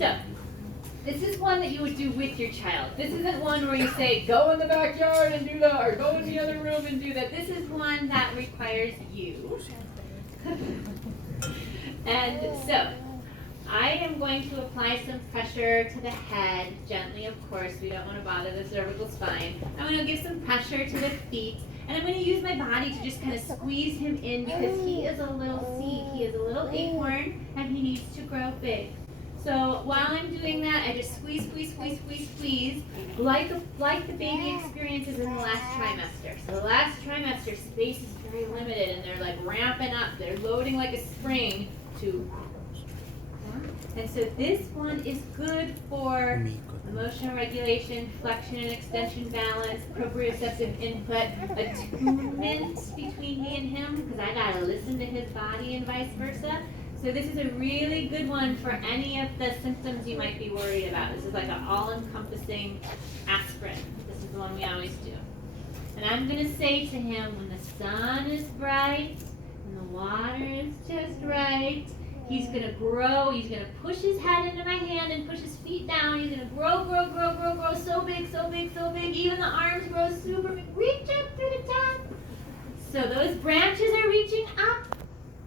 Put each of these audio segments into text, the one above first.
So, this is one that you would do with your child. This isn't one where you say, go in the backyard and do that, or go in the other room and do that. This is one that requires you. And so, I am going to apply some pressure to the head, gently of course, we don't want to bother the cervical spine. I'm going to give some pressure to the feet, and I'm going to use my body to just kind of squeeze him in because he is a little seed, he is a little acorn, and he needs to grow big. So while I'm doing that, I just squeeze, squeeze, squeeze, squeeze, squeeze, like the baby experiences in the last trimester. So the last trimester, space is very limited, and they're like ramping up, they're loading like a spring to. And so this one is good for emotional regulation, flexion and extension balance, proprioceptive input, attunement between me and him, because I gotta listen to his body and vice versa. So this is a really good one for any of the symptoms you might be worried about. This is like an all-encompassing aspirin. This is the one we always do. And I'm gonna say to him, when the sun is bright and the water is just right, he's going to grow, he's going to push his head into my hand and push his feet down. He's going to grow, grow, grow, grow, grow, so big, so big, so big. Even the arms grow super big. Reach up to the top. So those branches are reaching up,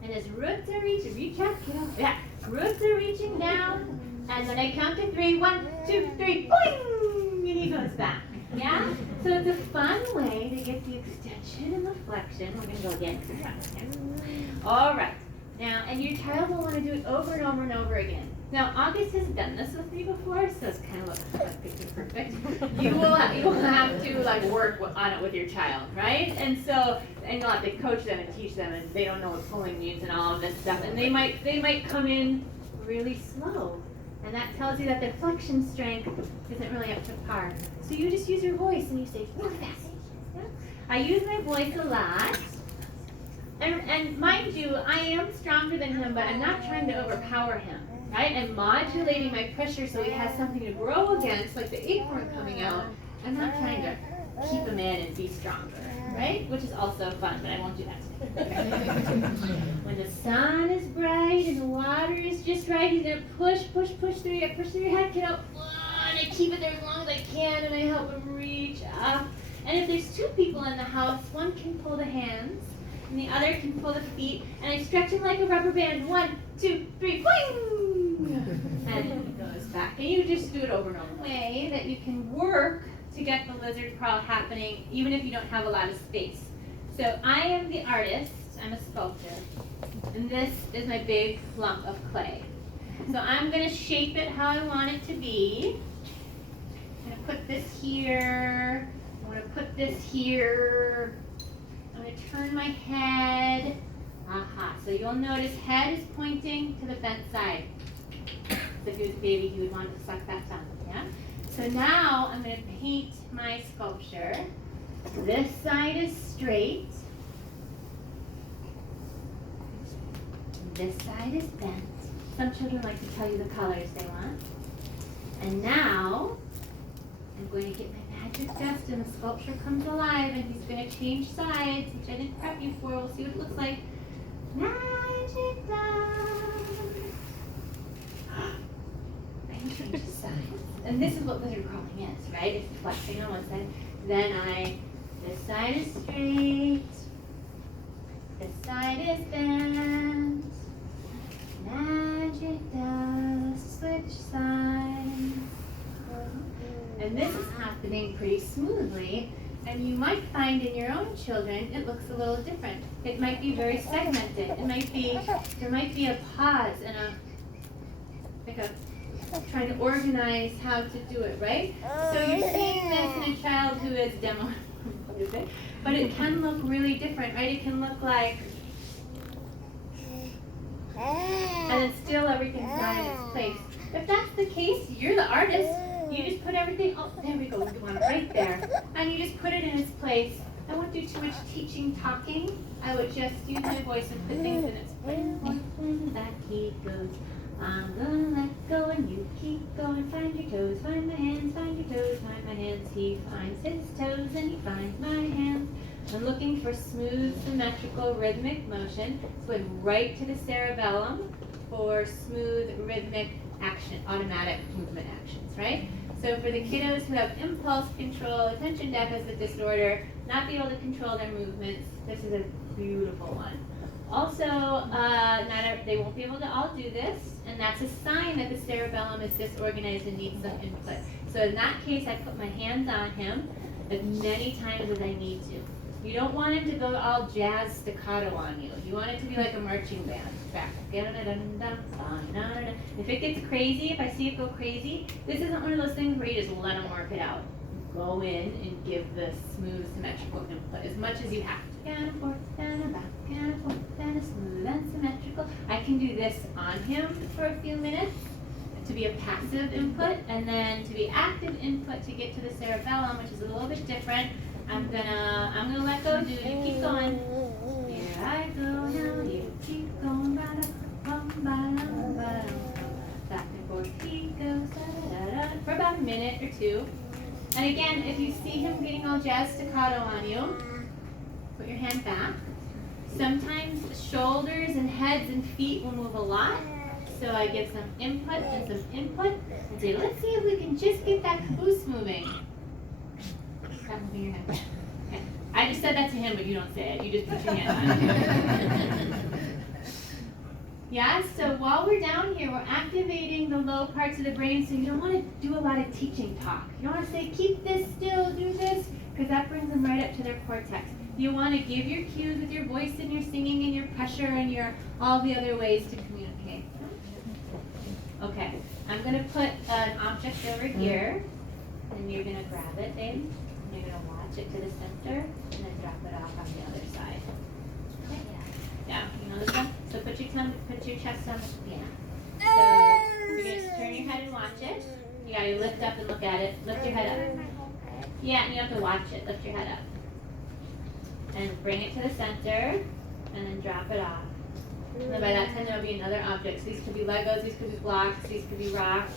and his roots are reaching. Reach up, yeah. Roots are reaching down, and when I count to 3, 1, 2, 3, boing, and he goes back. Yeah? So it's a fun way to get the extension and the flexion. We're going to go again. All right. Now, and your child will want to do it over and over and over again. Now, August has done this with me before, so it's kind of like picture perfect. You will have to like work on it with your child, right? And you'll have to coach them and teach them, and they don't know what pulling means and all of this stuff, and they might come in really slow, and that tells you that their flexion strength isn't really up to par. So you just use your voice and you say really fast. Yeah? I use my voice a lot. And mind you, I am stronger than him, but I'm not trying to overpower him, right? I'm modulating my pressure so he has something to grow against, like the acorn coming out. I'm not trying to keep him in and be stronger, right? Which is also fun, but I won't do that today. When the sun is bright and the water is just right, he's going to push through your head, kiddo. And I keep it there as long as I can, and I help him reach up. And if there's 2 people in the house, one can pull the hands, and the other can pull the feet, and I stretch him like a rubber band. 1, 2, 3, boing! And he goes back. And you just do it over and over. Way that you can work to get the lizard crawl happening, even if you don't have a lot of space. So I am the artist. I'm a sculptor. And this is my big lump of clay. So I'm going to shape it how I want it to be. I'm going to put this here. I'm going to put this here. I'm going to turn my head. Aha. So you'll notice head is pointing to the bent side. So if he was a baby, he would want to suck that thumb. Yeah? So now I'm going to paint my sculpture. This side is straight. This side is bent. Some children like to tell you the colors they want. And now I'm going to get my magic dust, and the sculpture comes alive, and he's going to change sides, which I didn't prep you for. We'll see what it looks like. Magic dust. And he changes sides. And this is what lizard crawling is, right? It's flexing on one side. Then this side is straight. This side is bent. Magic dust, switch sides. And this is happening pretty smoothly, and you might find in your own children it looks a little different. It might be very segmented. There might be a pause and trying to organize how to do it, right? So you're seeing this in a child who is demo, but it can look really different, right? It can look like, and then still everything's not in its place. If that's the case, you're the artist. You just put everything, oh, there we go, we want it right there. And you just put it in its place. I won't do too much teaching, talking. I would just use my voice and put things in its place. When back he goes, I'm gonna let go and you keep going. Find your toes, find my hands, find your toes, find my hands. He finds his toes and he finds my hands. I'm looking for smooth, symmetrical, rhythmic motion. So going right to the cerebellum for smooth, rhythmic automatic movement actions, right? So for the kiddos who have impulse control, attention deficit disorder, not be able to control their movements, this is a beautiful one. Also, they won't be able to all do this, and that's a sign that the cerebellum is disorganized and needs some input. So in that case, I put my hands on him as many times as I need to. You don't want him to go all jazz staccato on you. You want it to be like a marching band. If it gets crazy, if I see it go crazy, this isn't one of those things where you just let him work it out. Go in and give the smooth, symmetrical input as much as you have to. Down and forth, down and back, down and forth, down and smooth and symmetrical. I can do this on him for a few minutes to be a passive input, and then to be active input to get to the cerebellum, which is a little bit different. I'm gonna let go, dude. You keep going. Here I go now. You keep going. Back and forth he goes. For about a minute or two. And again, if you see him getting all jazz staccato on you, put your hand back. Sometimes shoulders and heads and feet will move a lot. So I give some input and some input and say, let's see if we can just get that caboose moving. Stop moving your hand. Okay. I just said that to him, but you don't say it. You just put your hand on. Yeah, so while we're down here, we're activating the low parts of the brain, so you don't want to do a lot of teaching talk. You don't want to say, keep this still, do this, because that brings them right up to their cortex. You want to give your cues with your voice and your singing and your pressure and your all the other ways to communicate. Okay, I'm going to put an object over here, and you're going to grab it, babe. And you're going to watch it to the center, and then drop it off on the other side. Okay? Yeah, you know this one? So put your chest on the piano. So you're going to turn your head and watch it. You got to lift up and look at it. Lift your head up. Yeah, and you have to watch it. Lift your head up. And bring it to the center, and then drop it off. And then by that time, there will be another object. So these could be Legos, these could be blocks, these could be rocks.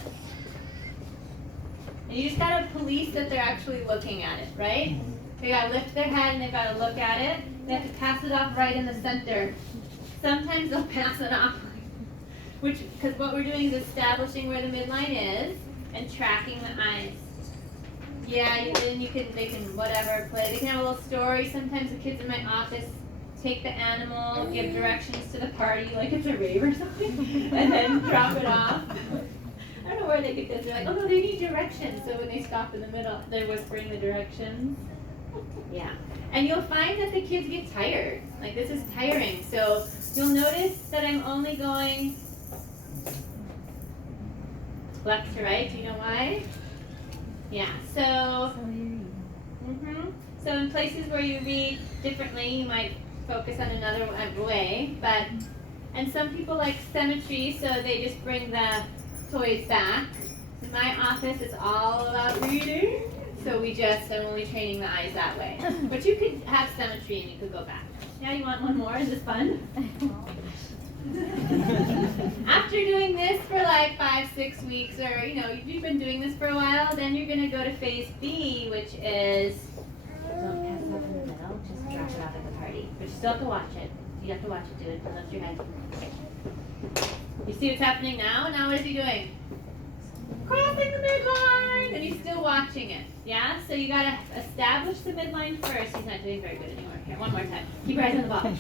And you just got to police that they're actually looking at it, right? They got to lift their head, and they've got to look at it. They have to pass it off right in the center. Sometimes they'll pass it off, because what we're doing is establishing where the midline is and tracking the eyes. Yeah, then they can whatever play. They can have a little story. Sometimes the kids in my office take the animal, give directions to the party, like it's a rave or something, and then drop it off. I don't know where they get this. They're like, oh no, they need directions. So when they stop in the middle, they're whispering the directions. Yeah. And you'll find that the kids get tired. Like this is tiring. So you'll notice that I'm only going left to right. Do you know why? Yeah. So in places where you read differently, you might focus on another way. And some people like symmetry, so they just bring the toys back. In my office, it's all about reading. So I'm only training the eyes that way. But you could have symmetry and you could go back. Yeah, you want one more? Is this fun? After doing this for like 5-6 weeks, or you've been doing this for a while, then you're going to go to phase B, which is don't pass it up in the middle, just drop it off at the party. But you still have to watch it. You have to watch it, do it, and lift your head. You see what's happening now? Now what is he doing? Crossing the midline, and he's still watching it. Yeah, so you gotta establish the midline first. He's not doing very good anymore. Here, one more time. Keep your eyes on the ball.